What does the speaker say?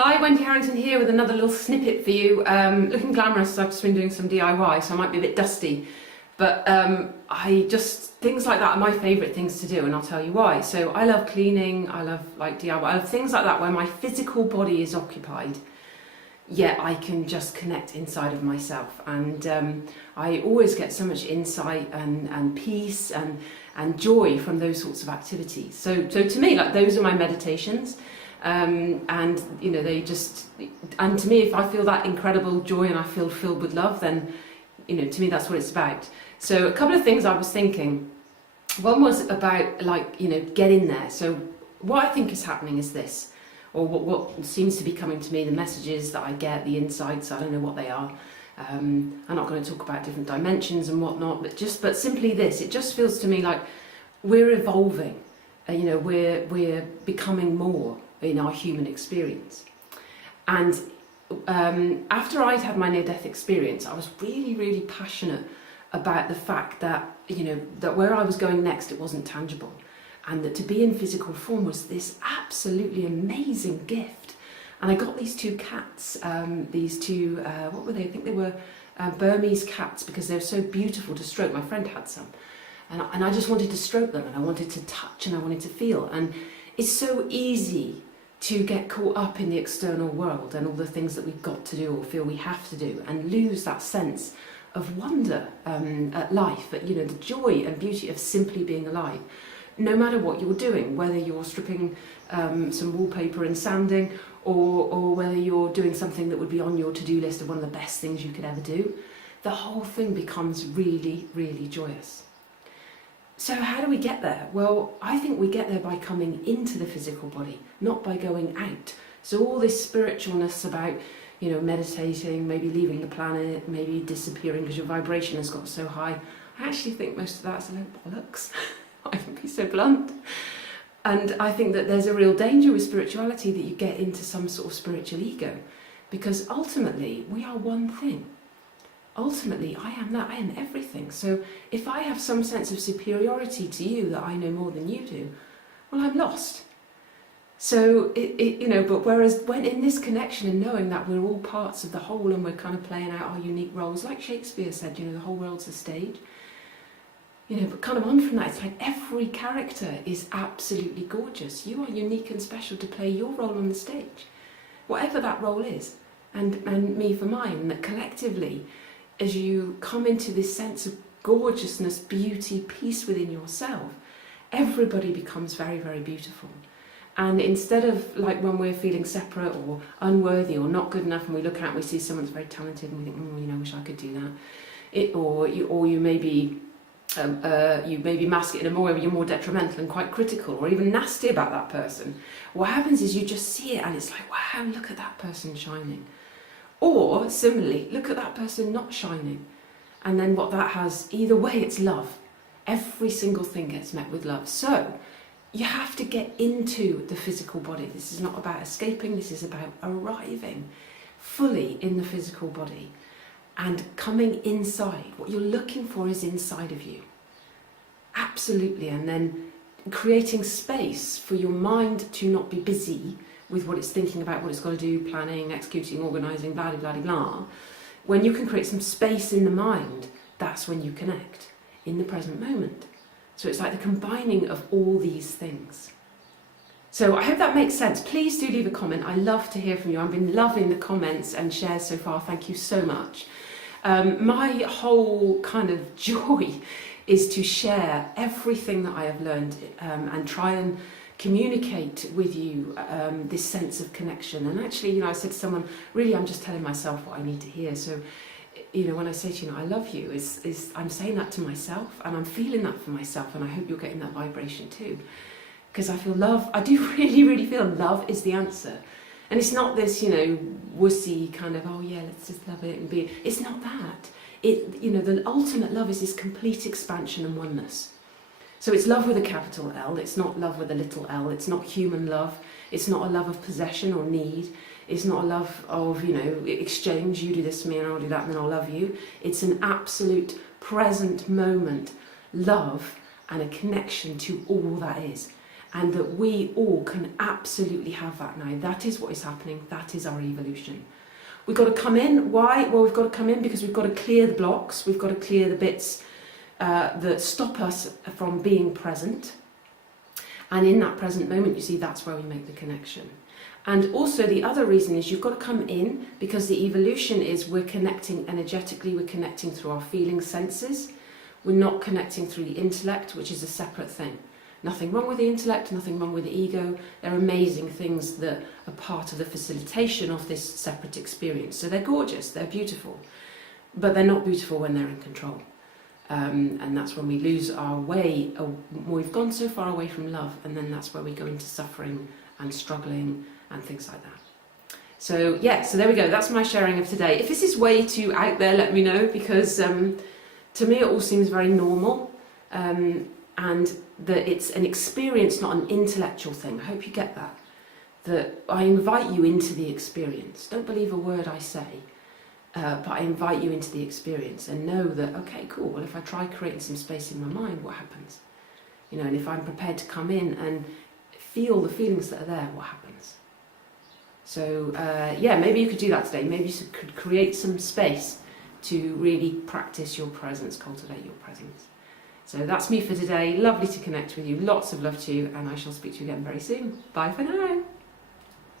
Hi, Wendy Harrington here with another little snippet for you. Looking glamorous, I've just been doing some DIY, so I might be a bit dusty. But things like that are my favourite things to do, and I'll tell you why. So I love cleaning, I love DIY, I love things like that where my physical body is occupied, yet I can just connect inside of myself. And I always get so much insight and peace and joy from those sorts of activities. So to me, those are my meditations. And you know, and to me, if I feel that incredible joy and I feel filled with love, then to me that's what it's about. So a couple of things I was thinking. One was about get in there. So what I think is happening is this, or what seems to be coming to me, the messages that I get, the insights, I don't know what they are. I'm not going to talk about different dimensions and whatnot, but simply this, it just feels to me like we're evolving. We're becoming more in our human experience. And after I'd had my near-death experience, I was really, really passionate about the fact that, that where I was going next, it wasn't tangible. And that to be in physical form was this absolutely amazing gift. And I got these two cats, what were they? I think they were Burmese cats, because they were so beautiful to stroke. My friend had some. And I just wanted to stroke them, and I wanted to touch, and I wanted to feel. And it's so easy to get caught up in the external world and all the things that we've got to do or feel we have to do, and lose that sense of wonder at life, at the joy and beauty of simply being alive. No matter what you're doing, whether you're stripping some wallpaper and sanding, or whether you're doing something that would be on your to-do list of one of the best things you could ever do, the whole thing becomes really, really joyous. So how do we get there? Well, I think we get there by coming into the physical body, not by going out. So all this spiritualness about, meditating, maybe leaving the planet, maybe disappearing because your vibration has got so high, I actually think most of that's a load of bollocks. I can be so blunt. And I think that there's a real danger with spirituality that you get into some sort of spiritual ego, because ultimately we are one thing. Ultimately, I am that, I am everything. So if I have some sense of superiority to you, that I know more than you do, well, I'm lost. So, but whereas when in this connection and knowing that we're all parts of the whole and we're kind of playing out our unique roles, like Shakespeare said, the whole world's a stage. But kind of on from that, it's like every character is absolutely gorgeous. You are unique and special to play your role on the stage, whatever that role is, and me for mine, and that collectively, as you come into this sense of gorgeousness, beauty, peace within yourself, everybody becomes very, very beautiful. And instead of when we're feeling separate or unworthy or not good enough, and we look out and we see someone that's very talented and we think, I wish I could do that. Or you maybe mask it in a more way, you're more detrimental and quite critical or even nasty about that person. What happens is you just see it and it's like, wow, look at that person shining. Or similarly, look at that person not shining. And then what that has, either way, it's love. Every single thing gets met with love. So you have to get into the physical body. This is not about escaping, this is about arriving fully in the physical body and coming inside. What you're looking for is inside of you. Absolutely. And then creating space for your mind to not be busy with what it's thinking about, what it's got to do, planning, executing, organising, blah, blah, blah, blah. When you can create some space in the mind, that's when you connect in the present moment. So it's like the combining of all these things. So I hope that makes sense. Please do leave a comment. I love to hear from you. I've been loving the comments and shares so far. Thank you so much. My whole kind of joy is to share everything that I have learned and try and communicate with you this sense of connection. And actually, I said to someone, really, I'm just telling myself what I need to hear. So, when I say to you, I love you, is I'm saying that to myself, and I'm feeling that for myself, and I hope you're getting that vibration too. Because I feel love, I do really, really feel love is the answer. And it's not this, wussy kind of, oh yeah, let's just love it and be. It's not that. The ultimate love is this complete expansion and oneness. So it's love with a capital L, it's not love with a little l, it's not human love, it's not a love of possession or need, it's not a love of, exchange, you do this for me and I'll do that and then I'll love you. It's an absolute present moment love and a connection to all that is. and that we all can absolutely have that now. That is what is happening. That is our evolution. We've got to come in. Why? Well, we've got to come in because we've got to clear the blocks. We've got to clear the bits that stop us from being present. And in that present moment, you see, that's where we make the connection. And also the other reason is you've got to come in because the evolution is we're connecting energetically, we're connecting through our feeling senses. We're not connecting through the intellect, which is a separate thing. Nothing wrong with the intellect, nothing wrong with the ego. They're amazing things that are part of the facilitation of this separate experience. So they're gorgeous, they're beautiful, but they're not beautiful when they're in control. And that's when we lose our way. We've gone so far away from love, and then that's where we go into suffering and struggling and things like that. So yeah, so there we go. That's my sharing of today. If this is way too out there, let me know, because to me it all seems very normal, and that it's an experience, not an intellectual thing. I hope you get that. That I invite you into the experience. Don't believe a word I say. But I invite you into the experience and know that, okay, cool, well, if I try creating some space in my mind, what happens? You know, and if I'm prepared to come in and feel the feelings that are there, what happens? So, yeah, maybe you could do that today. Maybe you could create some space to really practice your presence, cultivate your presence. So that's me for today. Lovely to connect with you. Lots of love to you, and I shall speak to you again very soon. Bye for now.